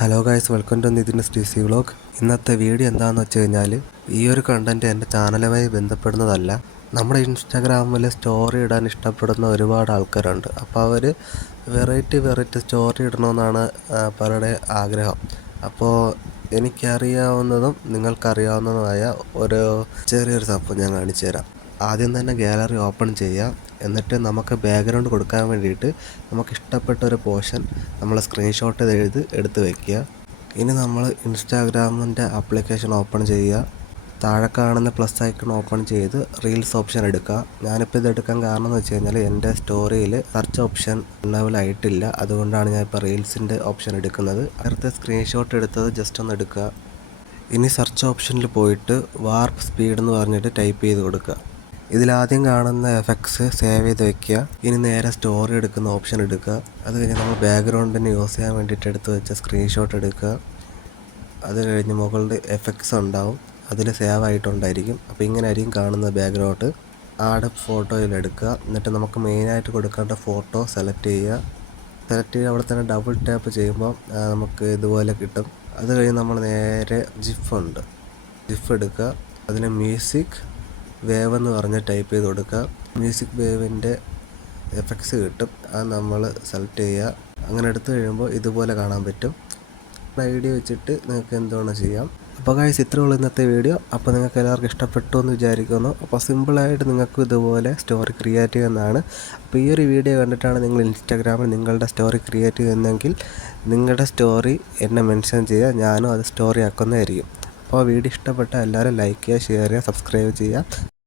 Hello guys, welcome to Nitin's T C vlog. ഇന്നത്തെ video എന്താണെന്ന് വെച്ച് കഴിഞ്ഞാൽ, ഈ ഒരു കണ്ടൻറ്റ് എൻ്റെ ചാനലുമായി ബന്ധപ്പെടുന്നതല്ല. നമ്മുടെ ഇൻസ്റ്റാഗ്രാമിൽ സ്റ്റോറി ഇടാൻ ഇഷ്ടപ്പെടുന്ന ഒരുപാട് ആൾക്കാരുണ്ട്. അപ്പോൾ അവർ വെറൈറ്റി സ്റ്റോറി ഇടണമെന്നാണ് പലരുടെ ആഗ്രഹം. അപ്പോൾ എനിക്കറിയാവുന്നതും നിങ്ങൾക്കറിയാവുന്നതുമായ ഒരു ചെറിയൊരു സംഭവം ഞാൻ കാണിച്ചു തരാം. ആദ്യം തന്നെ ഗാലറി ഓപ്പൺ ചെയ്യാം. എന്നിട്ട് നമുക്ക് ബാക്ക്ഗ്രൗണ്ട് കൊടുക്കാൻ വേണ്ടിയിട്ട് നമുക്ക് ഇഷ്ടപ്പെട്ട ഒരു പോർഷൻ നമ്മൾ സ്ക്രീൻഷോട്ട് എടുത്ത് വയ്ക്കുക. ഇനി നമ്മൾ ഇൻസ്റ്റാഗ്രാമിൻ്റെ ആപ്ലിക്കേഷൻ ഓപ്പൺ ചെയ്യുക. താഴെ കാണുന്ന പ്ലസ് ഐക്കൺ ഓപ്പൺ ചെയ്ത് റീൽസ് ഓപ്ഷൻ എടുക്കുക. ഞാനിപ്പോൾ ഇത് എടുക്കാൻ കാരണം എന്ന് വെച്ച് കഴിഞ്ഞാൽ എൻ്റെ സ്റ്റോറിയിൽ സെർച്ച് ഓപ്ഷൻ എനേബിൾ ആയിട്ടില്ല. അതുകൊണ്ടാണ് ഞാൻ ഇപ്പോൾ റീൽസിൻ്റെ ഓപ്ഷൻ എടുക്കുന്നത്. നേരത്തെ സ്ക്രീൻഷോട്ട് എടുത്തത് ജസ്റ്റ് ഒന്ന് എടുക്കുക. ഇനി സെർച്ച് ഓപ്ഷനിൽ പോയിട്ട് വാർപ്പ് സ്പീഡ് എന്ന് പറഞ്ഞിട്ട് ടൈപ്പ് ചെയ്ത് കൊടുക്കുക. ഇതിലാദ്യം കാണുന്ന എഫക്ട്സ് സേവ് ചെയ്ത് വയ്ക്കുക. ഇനി നേരെ സ്റ്റോറി എടുക്കുന്ന ഓപ്ഷൻ എടുക്കുക. അത് കഴിഞ്ഞ് നമ്മൾ ബാക്ക്ഗ്രൗണ്ടിന് യൂസ് ചെയ്യാൻ വേണ്ടിയിട്ട് എടുത്ത് വെച്ച സ്ക്രീൻഷോട്ട് എടുക്കുക. അത് കഴിഞ്ഞ് മുകളിൽ എഫക്ട്സ് ഉണ്ടാവും, അതിൽ സേവ് ആയിട്ടുണ്ടായിരിക്കും. അപ്പോൾ ഇങ്ങനെ ആയിരിക്കും കാണുന്ന ബാക്ക്ഗ്രൗണ്ട്. ആഡ് ഫോട്ടോയിൽ എടുക്കുക. എന്നിട്ട് നമുക്ക് മെയിനായിട്ട് കൊടുക്കേണ്ട ഫോട്ടോ സെലക്ട് ചെയ്യുക. അവിടെ തന്നെ ഡബിൾ ടാപ്പ് ചെയ്യുമ്പോൾ നമുക്ക് ഇതുപോലെ കിട്ടും. അത് കഴിഞ്ഞ് നമ്മൾ നേരെ ജിഫ് എടുക്കുക. അതിന് മ്യൂസിക് വേവ് എന്ന് പറഞ്ഞ് ടൈപ്പ് ചെയ്ത് കൊടുക്കുക. മ്യൂസിക് വേവിൻ്റെ എഫക്ട്സ് കിട്ടും. അത് നമ്മൾ സെലക്ട് ചെയ്യുക. അങ്ങനെ എടുത്തു കഴിയുമ്പോൾ ഇതുപോലെ കാണാൻ പറ്റും. ഐഡിയ വെച്ചിട്ട് നിങ്ങൾക്ക് എന്തുവേണം ചെയ്യാം. അപ്പോൾ ഗൈസ്, ഇത്രേ ഉള്ളൂ ഇന്നത്തെ വീഡിയോ. അപ്പോൾ നിങ്ങൾക്ക് എല്ലാവർക്കും ഇഷ്ടപ്പെട്ടു എന്ന് വിചാരിക്കുന്നു. അപ്പോൾ സിമ്പിളായിട്ട് നിങ്ങൾക്ക് ഇതുപോലെ സ്റ്റോറി ക്രിയേറ്റ് ചെയ്യുന്നതാണ്. അപ്പോൾ ഈ ഒരു വീഡിയോ കണ്ടിട്ടാണ് നിങ്ങൾ ഇൻസ്റ്റാഗ്രാമിൽ നിങ്ങളുടെ സ്റ്റോറി ക്രിയേറ്റ് ചെയ്യുന്നതെങ്കിൽ നിങ്ങളുടെ സ്റ്റോറി എന്നെ മെൻഷൻ ചെയ്യുക. ഞാനും അത് സ്റ്റോറി ആക്കുന്നതായിരിക്കും. അപ്പോൾ വീഡിയോ ഇഷ്ടപ്പെട്ട എല്ലാവരും ലൈക്ക് ചെയ്യുക, ഷെയർ ചെയ്യുക, സബ്സ്ക്രൈബ് ചെയ്യുക.